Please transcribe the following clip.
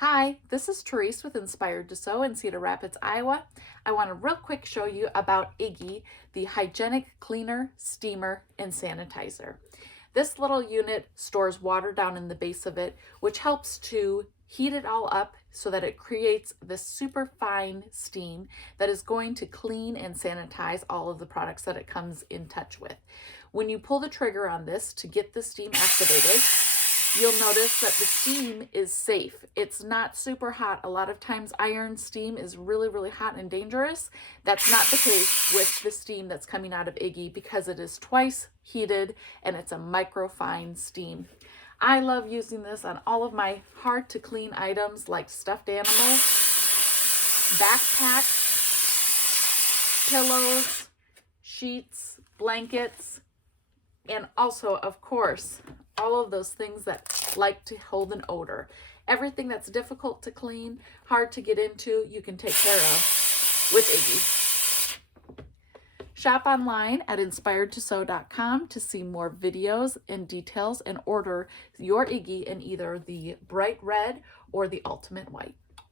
Hi, this is Therese with Inspired to Sew in Cedar Rapids, Iowa. I want to real quick show you about IGGI, the Hygienic Cleaner, Steamer, and Sanitizer. This little unit stores water down in the base of it, which helps to heat it all up so that it creates this super fine steam that is going to clean and sanitize all of the products that it comes in touch with. When you pull the trigger on this to get the steam activated, you'll notice that the steam is safe. It's not super hot. A lot of times iron steam is really, really hot and dangerous. That's not the case with the steam that's coming out of IGGI because it is twice heated and it's a microfine steam. I love using this on all of my hard to clean items like stuffed animals, backpacks, pillows, sheets, blankets, and also, of course, all of those things that like to hold an odor. Everything that's difficult to clean, hard to get into, you can take care of with IGGI. Shop online at inspiredtosew.com to see more videos and details and order your IGGI in either the bright red or the ultimate white.